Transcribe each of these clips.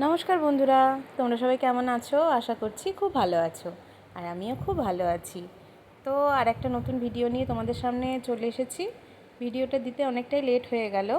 নমস্কার বন্ধুরা, তোমরা সবাই কেমন আছো? আশা করছি খুব ভালো আছো, আর আমিও খুব ভালো আছি। তো আর একটা নতুন ভিডিও নিয়ে তোমাদের সামনে চলে এসেছি। ভিডিওটা দিতে অনেকটাই লেট হয়ে গেল,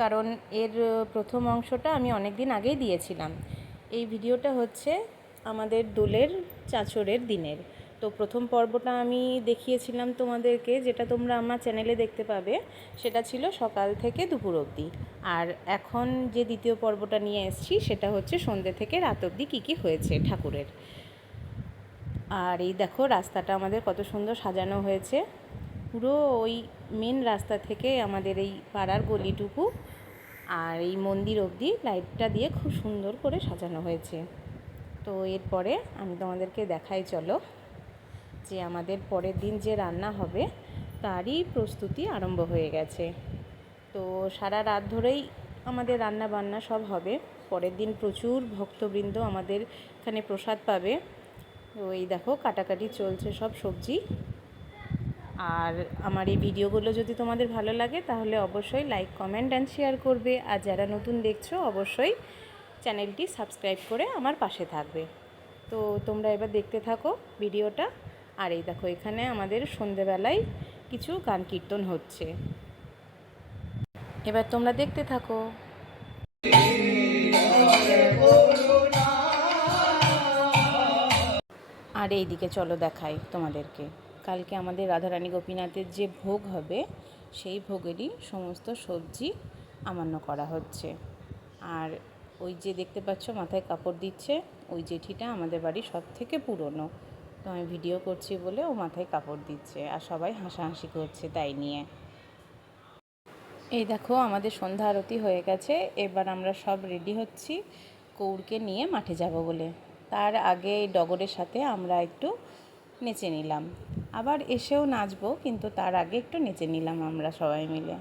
কারণ এর প্রথম অংশটা আমি অনেক দিন আগেই দিয়েছিলাম। এই ভিডিওটা হচ্ছে আমাদের দোলের চাঁচরের দিনের। তো প্রথম পর্বটা আমি দেখিয়েছিলাম তোমাদেরকে, যেটা তোমরা আমার চ্যানেলে দেখতে পাবে। সেটা ছিল সকাল থেকে দুপুর অবধি। আর এখন যে দ্বিতীয় পর্বটা নিয়ে এসেছি সেটা হচ্ছে সন্ধ্যে থেকে রাত অবধি কী কী হয়েছে ঠাকুরের। আর এই দেখো রাস্তাটা আমাদের কত সুন্দর সাজানো হয়েছে। পুরো ওই মেন রাস্তা থেকে আমাদের এই পাড়ার গলিটুকু আর এই মন্দির অবধি লাইটটা দিয়ে খুব সুন্দর করে সাজানো হয়েছে। তো এরপরে আমি তোমাদেরকে দেখাই, চলো, যে আমাদের পরের দিন যে রান্না হবে তারই প্রস্তুতি আরম্ভ হয়ে গেছে। তো সারা রাত ধরেই আমাদের রান্না বান্না সব হবে। পরের দিন প্রচুর ভক্তবৃন্দ আমাদের এখানে প্রসাদ পাবে। তো এই দেখো কাটাকাটি চলছে সব সবজি। আর আমার এই ভিডিওগুলো যদি তোমাদের ভালো লাগে তাহলে অবশ্যই লাইক, কমেন্ট অ্যান্ড শেয়ার করবে। আর যারা নতুন দেখছো অবশ্যই চ্যানেলটি সাবস্ক্রাইব করে আমার পাশে থাকবে। তো তোমরা এবার দেখতে থাকো ভিডিওটা। আর এই দেখো এখানে আমাদের সন্ধেবেলায় কিছু গান কীর্তন হচ্ছে, এবার তোমরা দেখতে থাকো। আর এই দিকে চলো দেখাই তোমাদেরকে, কালকে আমাদের রাধারানী গোপীনাথের যে ভোগ হবে সেই ভোগেরই সমস্ত সবজি আমান্য করা হচ্ছে। আর ওই যে দেখতে পাচ্ছ মাথায় কাপড় দিচ্ছে, ওই জেঠিটা আমাদের বাড়ির সব থেকে পুরনো। তো আমি ভিডিও করছি বলে ও মাথায় কাপড় দিচ্ছে, আর সবাই হাসাহাসি করছে তাই নিয়ে। এই দেখো আমাদের সন্ধ্যা আরতি হয়ে গেছে, এবার আমরা সব রেডি হচ্ছি কৌরকে নিয়ে মাঠে যাব বলে। তার আগে এই ডগরের সাথে আমরা একটু নেচে নিলাম, আবার এসেও নাচবো, কিন্তু তার আগে একটু নেচে নিলাম আমরা সবাই মিলে।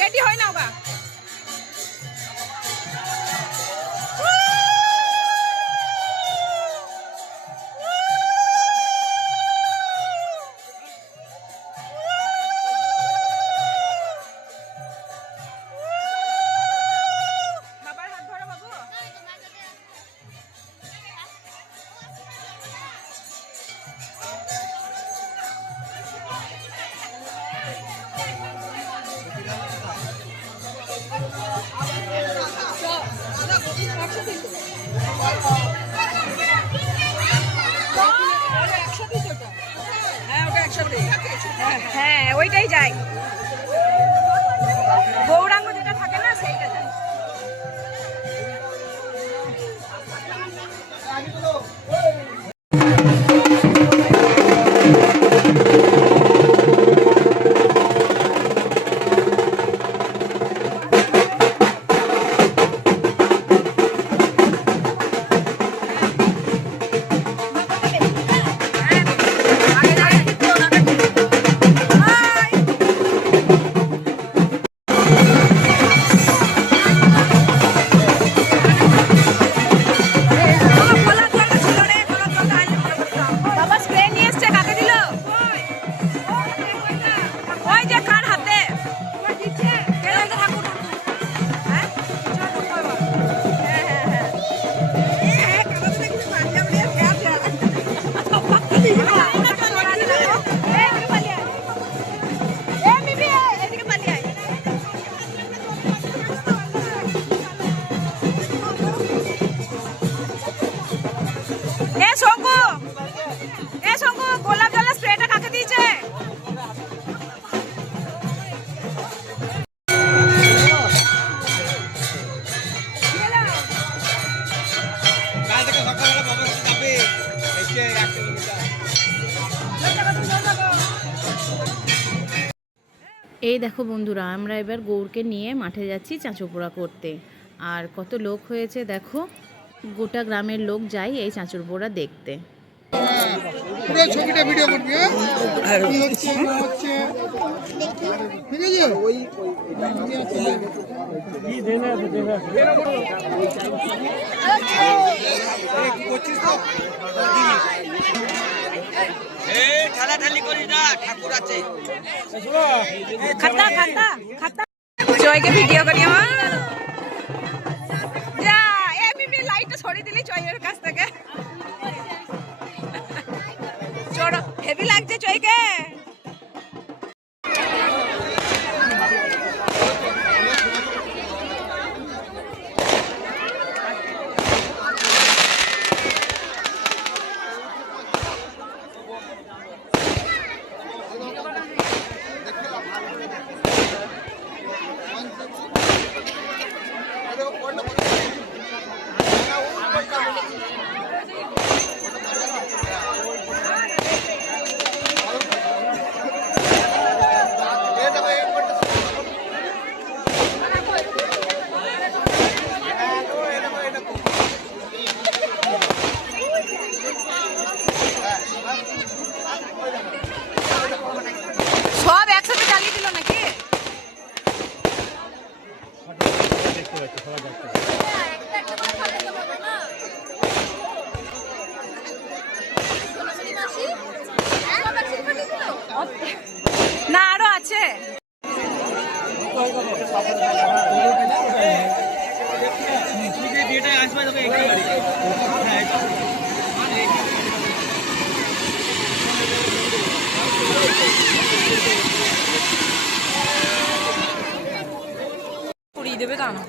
রেডি হয় নাও গা। ওইটাই যাই, গৌরাঙ্গ যেটা থাকে না সেইটা যাই। গোলাপ জলের স্প্রেটা কাকে দিয়েছে? এই দেখো বন্ধুরা, আমরা এবার গৌরকে নিয়ে মাঠে যাচ্ছি চাঁচো পোড়া করতে। আর কত লোক হয়েছে দেখো, গোটা গ্রামের লোক যায় এই চাঁচর পোড়া দেখতে। পুরো ছবিটা ভিডিও করবি, হ্যাঁ কি হচ্ছে না হচ্ছে, ঠিক আছে? ওই কি দেনা আছে দেনা কি করছিস তো? এই ঠালাঠালি করিস না, ঠাকুর আছে। খাতা খাতা খাতা জয়কে ভিডিও করি আমার। যা এই মিমি লাইটটা সরিয়ে দিলি জয়ের কাছ থেকে। চড়ো, হেভি লাগছে জয়কে। সব একসাথে চালিয়ে দিল নাকি? না আরো আছে। দেবে তা না,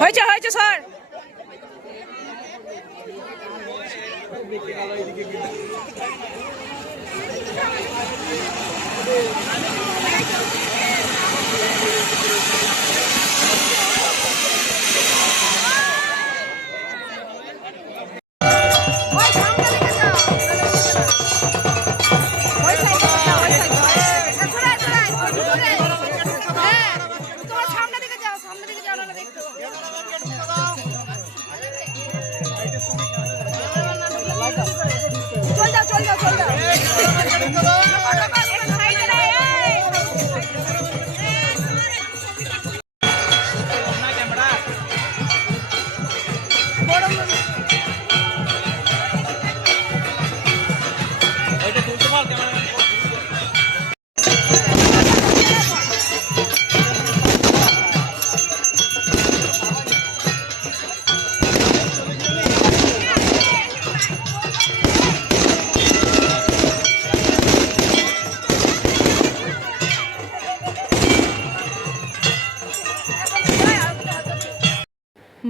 হয়েছে হয়েছে স্যার।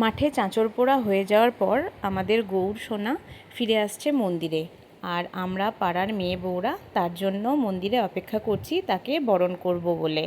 মাঠে চাঁচর পোড়া হয়ে যাওয়ার পর আমাদের গৌর সোনা ফিরে আসছে মন্দিরে। আর আমরা পাড়ার মেয়ে বউরা তার জন্য মন্দিরে অপেক্ষা করছি তাকে বরণ করব বলে।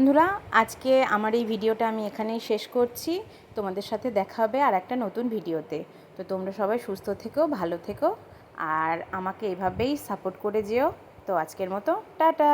বন্ধুরা, আজকে আমার এই ভিডিওটা আমি এখানেই শেষ করছি। তোমাদের সাথে দেখা হবে আর একটা নতুন ভিডিওতে। তো তোমরা সবাই সুস্থ থেকো, ভালো থেকো আর আমাকে এভাবেই সাপোর্ট করে যেও। তো আজকের মতো টাটা।